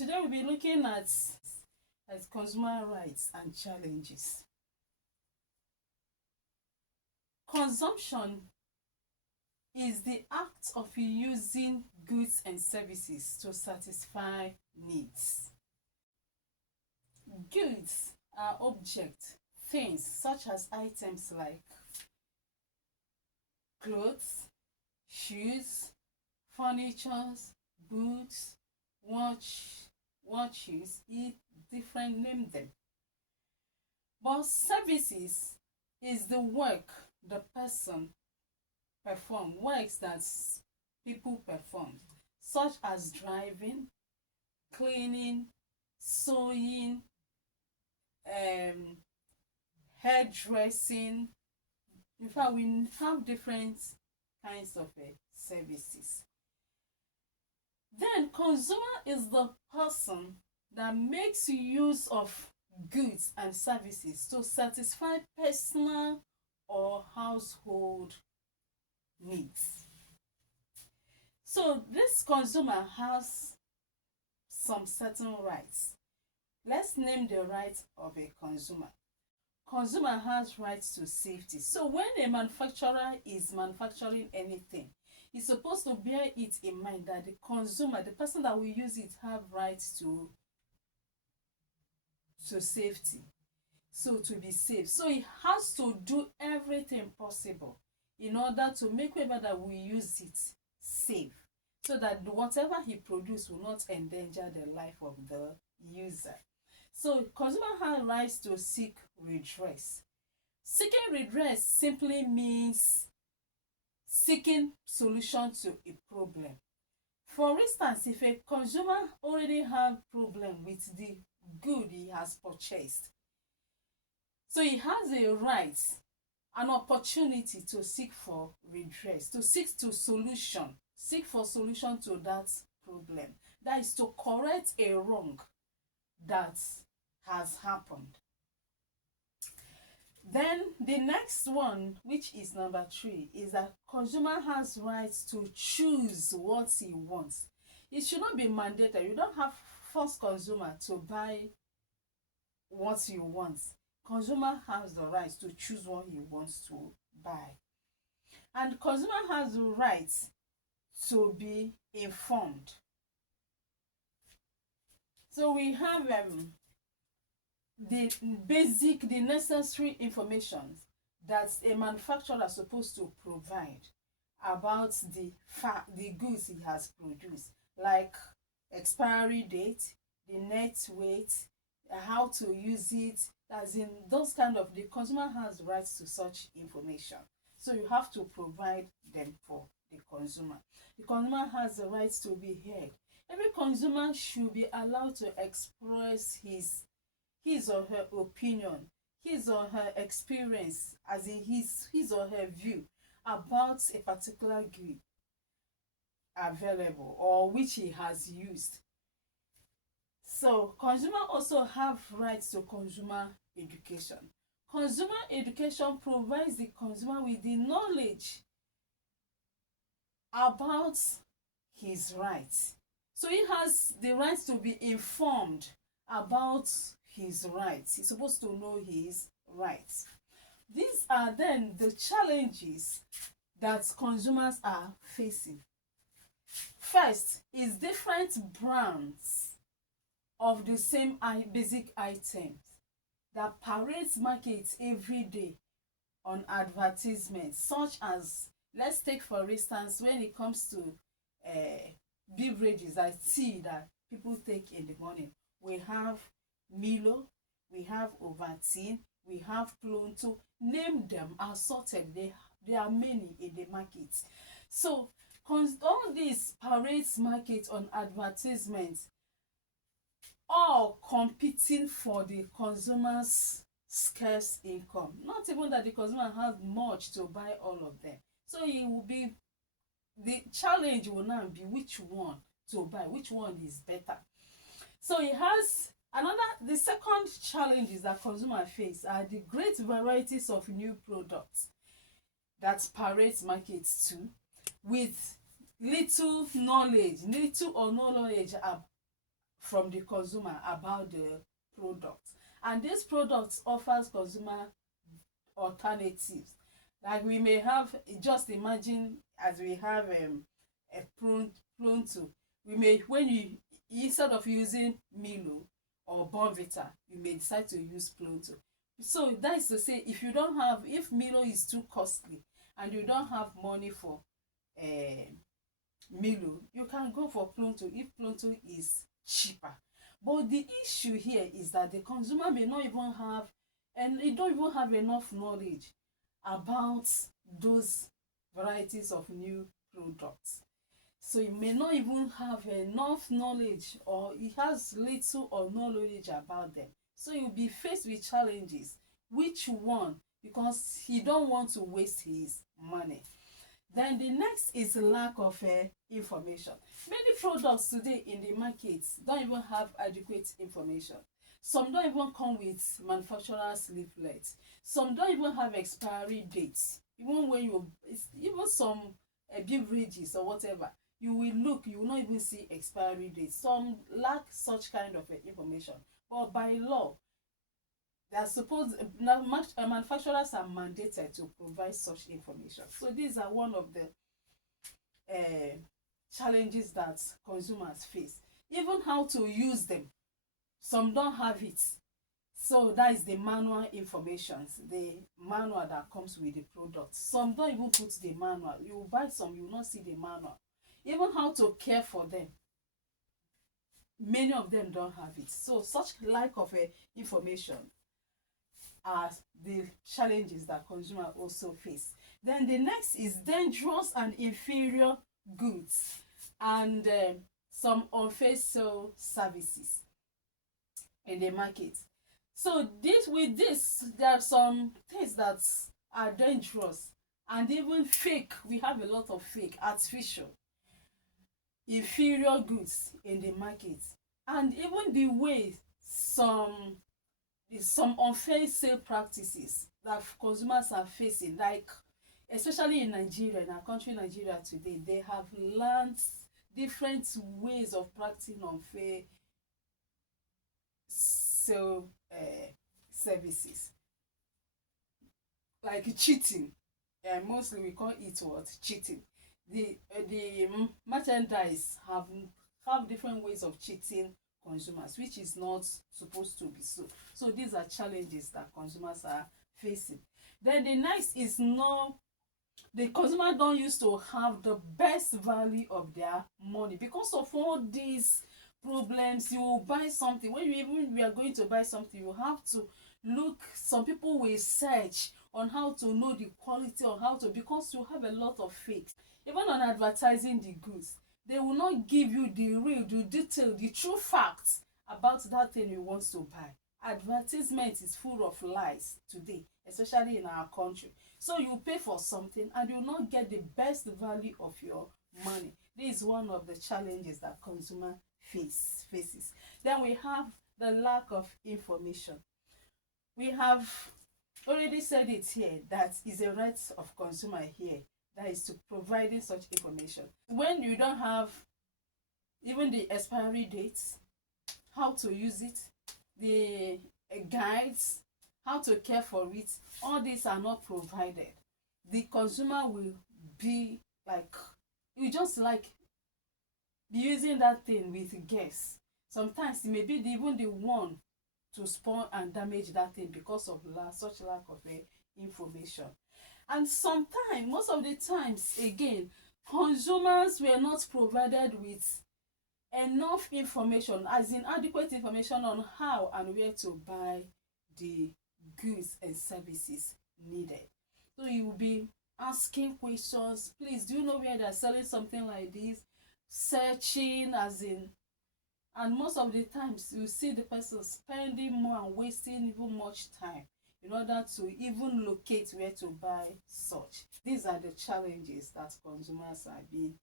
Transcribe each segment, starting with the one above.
Today we'll be looking at consumer rights and challenges. Consumption is the act of using goods and services to satisfy needs. Goods are objects, things such as items like clothes, shoes, furniture, boots, watches, different name them. But services is the work the person perform, works that people perform, such as driving, cleaning, sewing, hairdressing. In fact, we have different kinds of services. Then consumer is the person that makes use of goods and services to satisfy personal or household needs. So this consumer has some certain rights. Let's name the rights of a consumer. Consumer has rights to safety. So when a manufacturer is manufacturing anything, he's supposed to bear it in mind that the consumer, the person that will use it, have rights to safety. So to be safe. So he has to do everything possible in order to make sure that we use it safe, so that whatever he produces will not endanger the life of the user. So consumer has rights to seek redress. Seeking redress simply means seeking solution to a problem. For instance, if a consumer already have problem with the good he has purchased, so he has a right, an opportunity to seek for redress, to seek for solution to that problem. That is to correct a wrong that has happened. Then the next one, which is number 3, is that consumer has rights to choose what he wants. It should not be mandatory. You don't have force consumer to buy what you want. Consumer has the right to choose what he wants to buy. And consumer has the right to be informed. So we have the necessary information that a manufacturer is supposed to provide about the goods he has produced, like expiry date, the net weight, how to use it. As in those kind of, the consumer has rights to such information. So you have to provide them for the consumer. The consumer has the right to be heard. Every consumer should be allowed to express his or her opinion, his or her experience, as in his or her view about a particular good available or which he has used. So consumer also have rights to consumer education. Consumer education provides the consumer with the knowledge about his rights. So he has the right to be informed about his rights. He's supposed to know his rights. These are then the challenges that consumers are facing. First is different brands of the same basic items that parades markets every day on advertisements, such as, let's take for instance, when it comes to beverages like tea that people take in the morning, we have Milo, we have Ovaltine, we have Plonto. Name them, assorted. There are many in the market. So all these parades market on advertisements, all competing for the consumer's scarce income. Not even that the consumer has much to buy all of them. So it will be, the challenge will now be which one to buy, which one is better. So it has the second challenges that consumers face are the great varieties of new products that parades markets too, with little or no knowledge from the consumer about the product. And this product offers consumer alternatives. Like we may have, just imagine as we have a Pronto, we may, when you, instead of using Milo or Bonvita, you may decide to use Pronto. So that is to say, if you don't have, if Milo is too costly and you don't have money for Milo, you can go for Pronto if Pronto is cheaper. But the issue here is that the consumer may not even have, and they don't even have enough knowledge about those varieties of new products. So it may not even have enough knowledge, or it has little or no knowledge about them. So you'll be faced with challenges. Which one? Because he don't want to waste his money. Then the next is lack of information. Many products today in the market don't even have adequate information. Some don't even come with manufacturer's leaflets. Some don't even have expiry dates. Even when you, even some beverages or whatever, you will look, you will not even see expiry dates. Some lack such kind of information. But by law, they are supposed, manufacturers are mandated to provide such information. So these are one of the challenges that consumers face. Even how to use them, some don't have it. So that is the manual information, the manual that comes with the product. Some don't even put the manual. You will buy some, you will not see the manual. Even how to care for them, many of them don't have it. So such lack of information are the challenges that consumers also face. Then the next is dangerous and inferior goods and some unfair sale services in the market. So with this, there are some things that are dangerous and even fake. We have a lot of fake, artificial, inferior goods in the market, and even the way some unfair sale practices that consumers are facing, like especially in Nigeria, in our country Nigeria today, they have learned different ways of practicing unfair sale services, like cheating. Mostly we call it what? Cheating. The merchandise have different ways of cheating consumers, which is not supposed to be so. So these are challenges that consumers are facing. Then the next is the consumer don't used to have the best value of their money because of all these problems. You will buy something, when we are going to buy something, you have to look. Some people will search on how to know the quality, or how to, because you have a lot of fakes. Even on advertising the goods, they will not give you the real, the detail, the true facts about that thing you want to buy. Advertisement is full of lies today, especially in our country. So you pay for something and you will not get the best value of your money. This is one of the challenges that consumer faces. Then we have the lack of information. We have already said it here, that is a right of consumer here, that is to providing such information. When you don't have even the expiry dates, how to use it, the guides, how to care for it, all these are not provided, the consumer will be like, you just like be using that thing with guess. Sometimes it may be even the one to spoil and damage that thing because of such lack of information. And sometimes, most of the times again, consumers were not provided with enough information, as in adequate information on how and where to buy the goods and services needed. So you will be asking questions, please, do you know where they're selling something like this? Searching, as in, and most of the times you see the person spending more and wasting even much time in order to even locate where to buy such. These are the challenges that consumers are being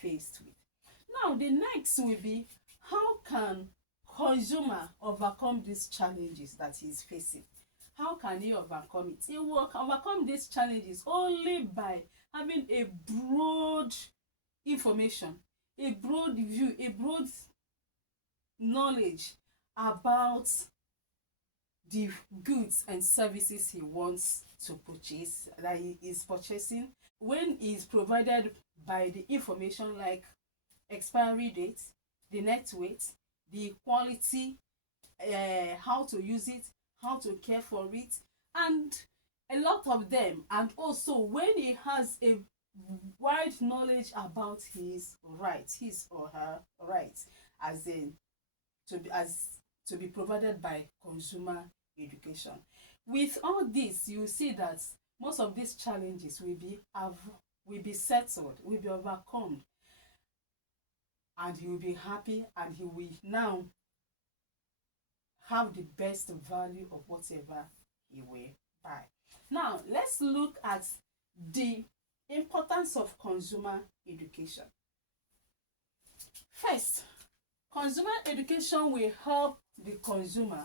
faced with. Now the next will be, how can consumer overcome these challenges that he's facing? How can he overcome it? He will overcome these challenges only by having a broad information, a broad view, a broad knowledge about the goods and services he wants to purchase, that he is purchasing, when is provided by the information like expiry date, the net weight, the quality, how to use it, how to care for it, and a lot of them. And also when he has a wide knowledge about his rights, his or her rights, as in to be provided by consumer education. With all this, you see that most of these challenges will be settled, will be overcome, and he will be happy, and he will now have the best value of whatever he will buy. Now, let's look at the importance of consumer education. First, consumer education will help the consumer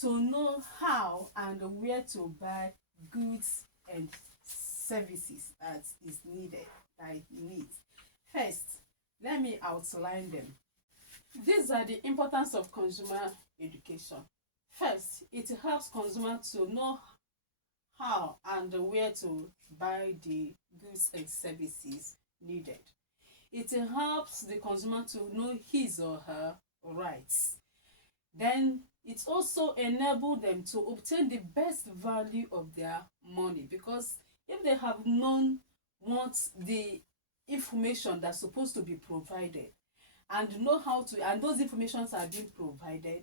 to know how and where to buy goods and services that is needed, that he needs. First, let me outline them. These are the importance of consumer education. First, it helps consumers to know how and where to buy the goods and services needed. It helps the consumer to know his or her rights. Then it also enables them to obtain the best value of their money, because if they have known what the information that's supposed to be provided and know how to, and those informations are being provided,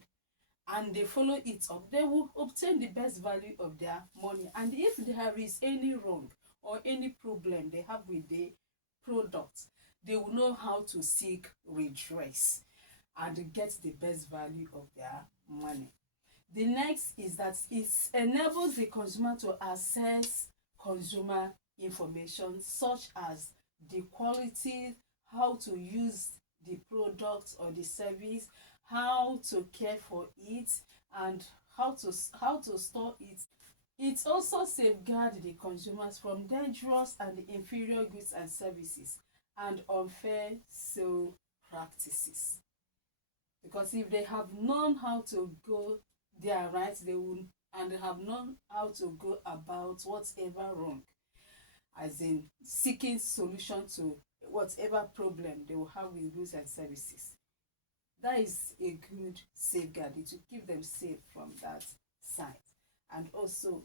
and they follow it up, they will obtain the best value of their money. And if there is any wrong or any problem they have with the product, they will know how to seek redress and get the best value of their money. The next is that it enables the consumer to access consumer information such as the quality, how to use the product or the service, how to care for it, and how to store it. It also safeguards the consumers from dangerous and inferior goods and services and unfair sale practices. Because if they have known how to go their rights, they will, and they have known how to go about whatever wrong, as in seeking solution to whatever problem they will have with goods and services. That is a good safeguard. It will keep them safe from that side, and also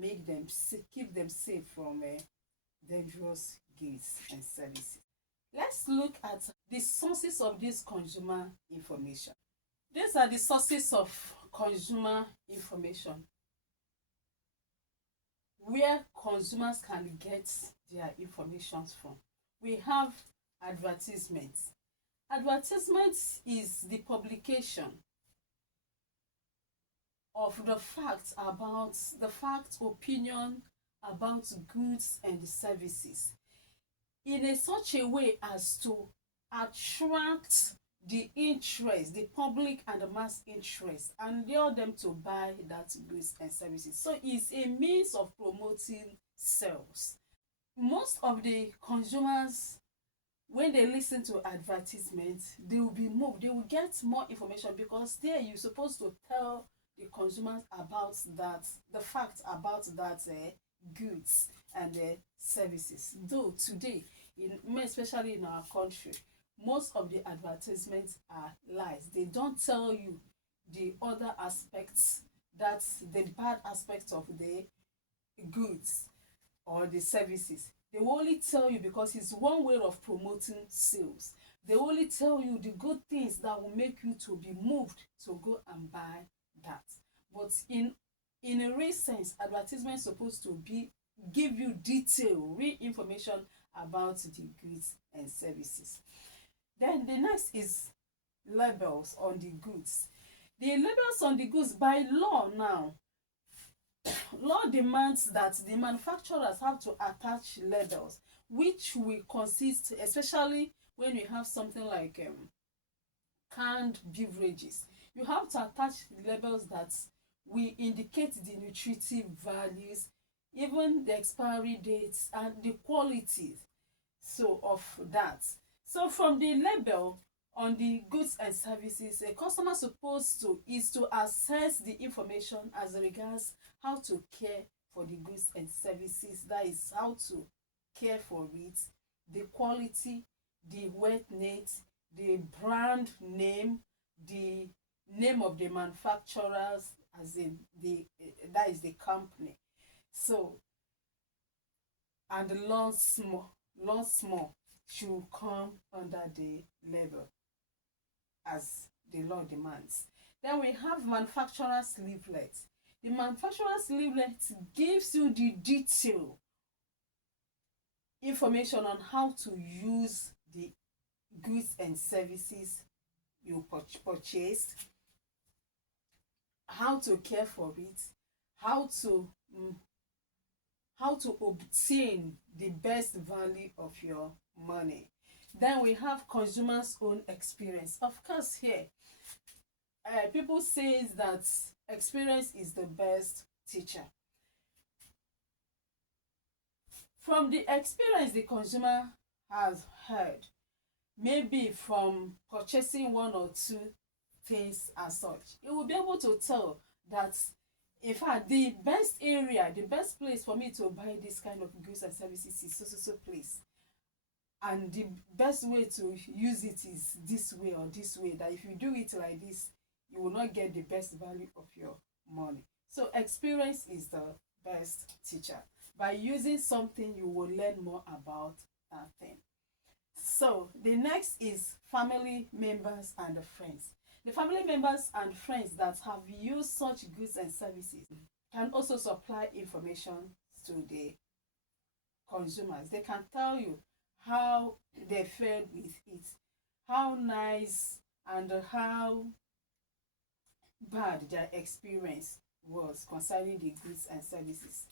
keep them safe from dangerous goods and services. Let's look at the sources of this consumer information. These are the sources of consumer information where consumers can get their information from. We have advertisements. Advertisement is the publication of the opinion about goods and services in such a way as to attract the interest, the public and the mass interest, and lure them to buy that goods and services. So it's a means of promoting sales. Most of the consumers, when they listen to advertisements, they will be moved. They will get more information, because there you're supposed to tell the consumers about that, the fact about that goods and services. Though today, especially in our country, most of the advertisements are lies. They don't tell you the other aspects, that's the bad aspects of the goods or the services. They will only tell you, because it's one way of promoting sales. They only tell you the good things that will make you to be moved to go and buy that. But in a real sense, advertisement is supposed to give you real information about the goods and services. Then the next is labels on the goods. The labels on the goods, by law now, law demands that the manufacturers have to attach labels, which will consist, especially when you have something like canned beverages, you have to attach labels that will indicate the nutritive values, even the expiry dates and the quality of that. So from the label, on the goods and services, a customer supposed to is to assess the information as regards how to care for the goods and services. That is how to care for it, the quality, the wetness, the brand name, the name of the manufacturers, as in the that is the company. So, and the lots more should come under the label as the law demands. Then we have manufacturer's leaflet. The manufacturer's leaflet gives you the detail information on how to use the goods and services you purchased, how to care for it, how to how to obtain the best value of your money. Then we have consumers' own experience. Of course, here people say that experience is the best teacher. From the experience the consumer has heard, maybe from purchasing one or two things as such, you will be able to tell that, in fact, the best area, the best place for me to buy this kind of goods and services is so place, and the best way to use it is this way or this way, that if you do it like this, you will not get the best value of your money. So experience is the best teacher. By using something, you will learn more about that thing. So the next is family members and friends. The family members and friends that have used such goods and services can also supply information to the consumers. They can tell you how they fared with it, how nice and how bad their experience was concerning the goods and services.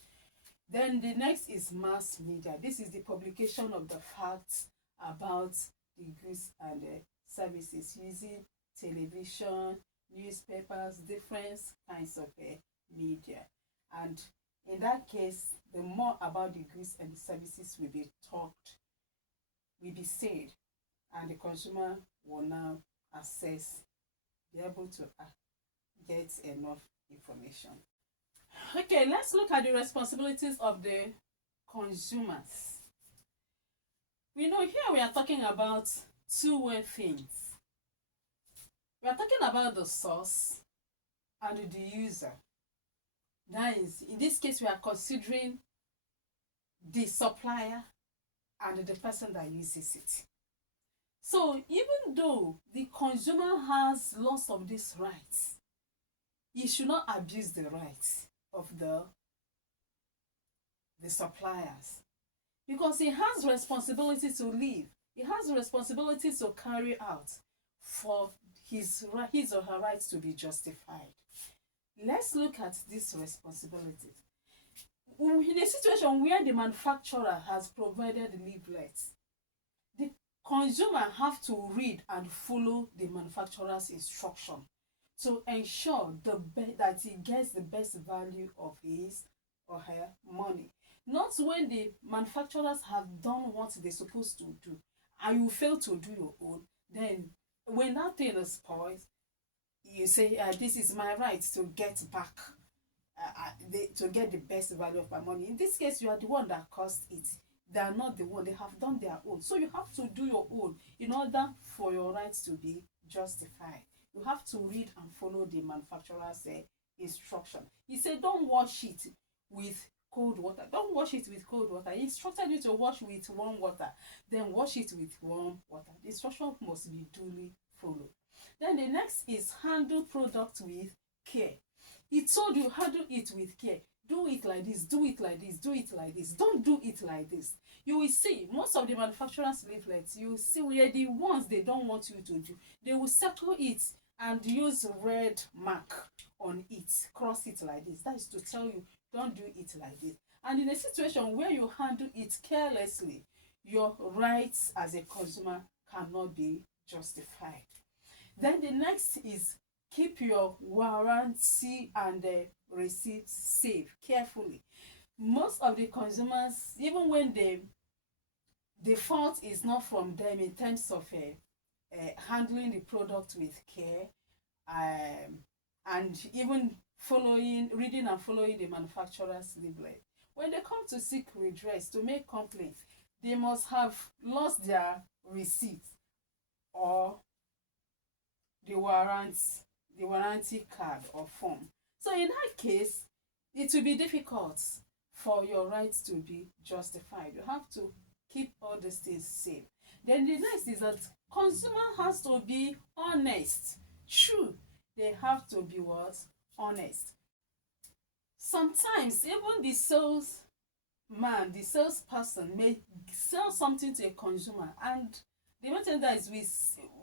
Then the next is mass media. This is the publication of the facts about the goods and services using television, newspapers, different kinds of media. And in that case, the more about the goods and the services will be talked, will be said, and the consumer will now assess, be able to get enough information. Okay, let's look at the responsibilities of the consumers. We know here we are talking about two-way things. We are talking about the source and the user. That is, in this case, we are considering the supplier and the person that uses it. So even though the consumer has lots of these rights, he should not abuse the rights of the suppliers, because he has responsibility to live. He has responsibility to carry out for his or her rights to be justified. Let's look at this responsibility. In a situation where the manufacturer has provided leaflets, the consumer have to read and follow the manufacturer's instruction to ensure that he gets the best value of his or her money. Not when the manufacturers have done what they're supposed to do and you fail to do your own, then when that thing is spoiled, you say, this is my right to get back, to get the best value of my money. In this case, you are the one that caused it. They are not the one. They have done their own. So you have to do your own in order for your rights to be justified. You have to read and follow the manufacturer's instruction. He said, don't wash it with cold water. Don't wash it with cold water. He instructed you to wash with warm water. Then wash it with warm water. The instruction must be duly followed. Then the next is handle product with care. He told you handle it with care. Do it like this, do it like this, do it like this. Don't do it like this. You will see most of the manufacturers' leaflets, you will see where the ones they don't want you to do, they will circle it and use red mark on it, cross it like this. That is to tell you, don't do it like this. And in a situation where you handle it carelessly, your rights as a consumer cannot be justified. Then the next is keep your warranty and receipts safe carefully. Most of the consumers, even when the fault is not from them in terms of handling the product with care, and even reading and following the manufacturer's leaflet. When they come to seek redress, to make complaint, they must have lost their receipt or the warranty card or form. So in that case, it will be difficult for your rights to be justified. You have to keep all these things safe. Then the next is that consumer has to be honest. True, they have to be what? Honest. Sometimes even the salesperson may sell something to a consumer, and the main thing that is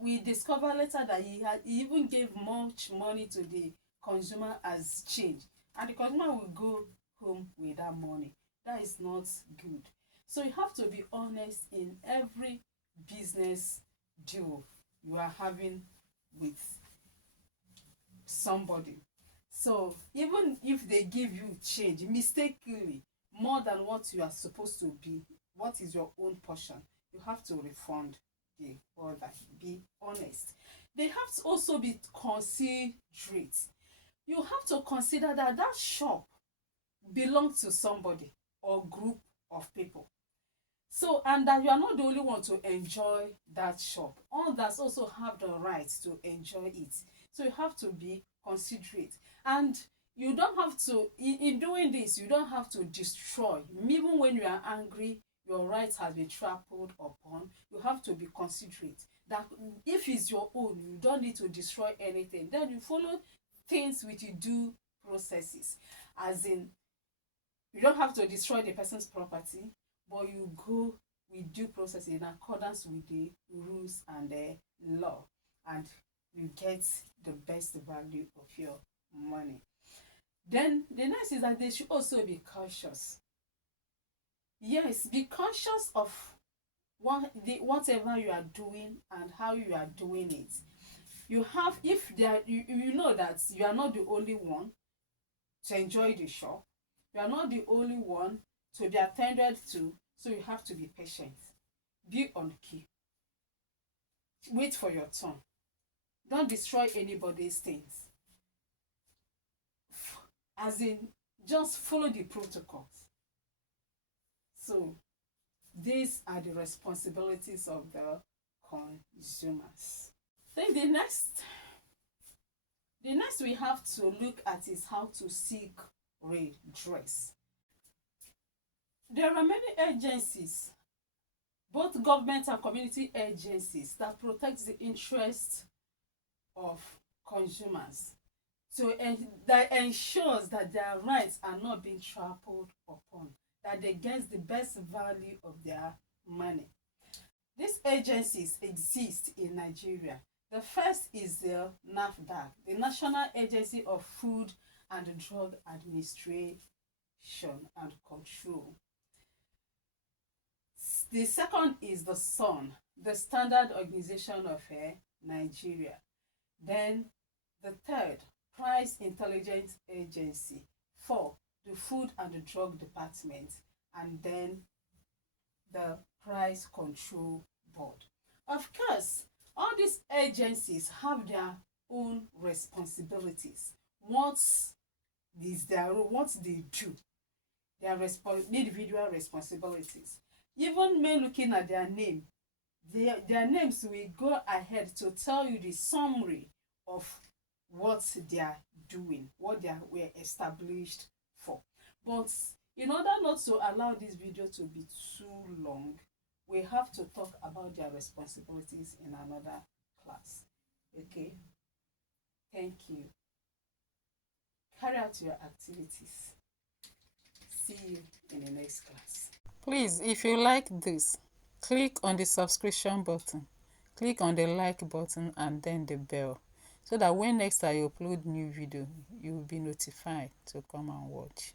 we discover later that he even gave much money to the consumer as change, and the consumer will go home with that money. That is not good. So you have to be honest in every business deal you are having with somebody. So even if they give you change mistakenly more than what you are supposed to be, what is your own portion, you have to refund the order. Be honest. They have to also be considerate. You have to consider that that shop belongs to somebody or group of people. So, and that you are not the only one to enjoy that shop. Others also have the right to enjoy it. So you have to be considerate. And you don't have to, in doing this, you don't have to destroy. Even when you are angry, your rights have been trampled upon. You have to be considerate. That if it's your own, you don't need to destroy anything. Then you follow things with your due processes. As in, you don't have to destroy the person's property, but you go with due process in accordance with the rules and the law, and you get the best value of your money. Then the next is that they should also be cautious. Yes, be conscious of whatever you are doing and how you are doing it. You have, if there, you know that you are not the only one to enjoy the shop. You are not the only one to be attended to, so you have to be patient. Be on key. Wait for your turn. Don't destroy anybody's things. As in, just follow the protocols. So these are the responsibilities of the consumers. Then the next we have to look at is how to seek redress. There are many agencies, both government and community agencies, that protect the interests of consumers. So that ensures that their rights are not being trampled upon, that they get the best value of their money. These agencies exist in Nigeria. The first is the NAFDAC, the National Agency of Food and Drug Administration and Control. The second is the SON, the Standard Organization of Nigeria. Then the third, Price Intelligence Agency. 4, the Food and the Drug Department. And then the Price Control Board. Of course, all these agencies have their own responsibilities. What is their role? What they do? Their individual responsibilities. Even men looking at their name, their names will go ahead to tell you the summary of what they are doing, what they were established for. But in order not to allow this video to be too long, we have to talk about their responsibilities in another class. Okay? Thank you. Carry out your activities. See you in the next class. Please, if you like this, click on the subscription button, click on the like button and then the bell, so that when next I upload new video, you will be notified to come and watch.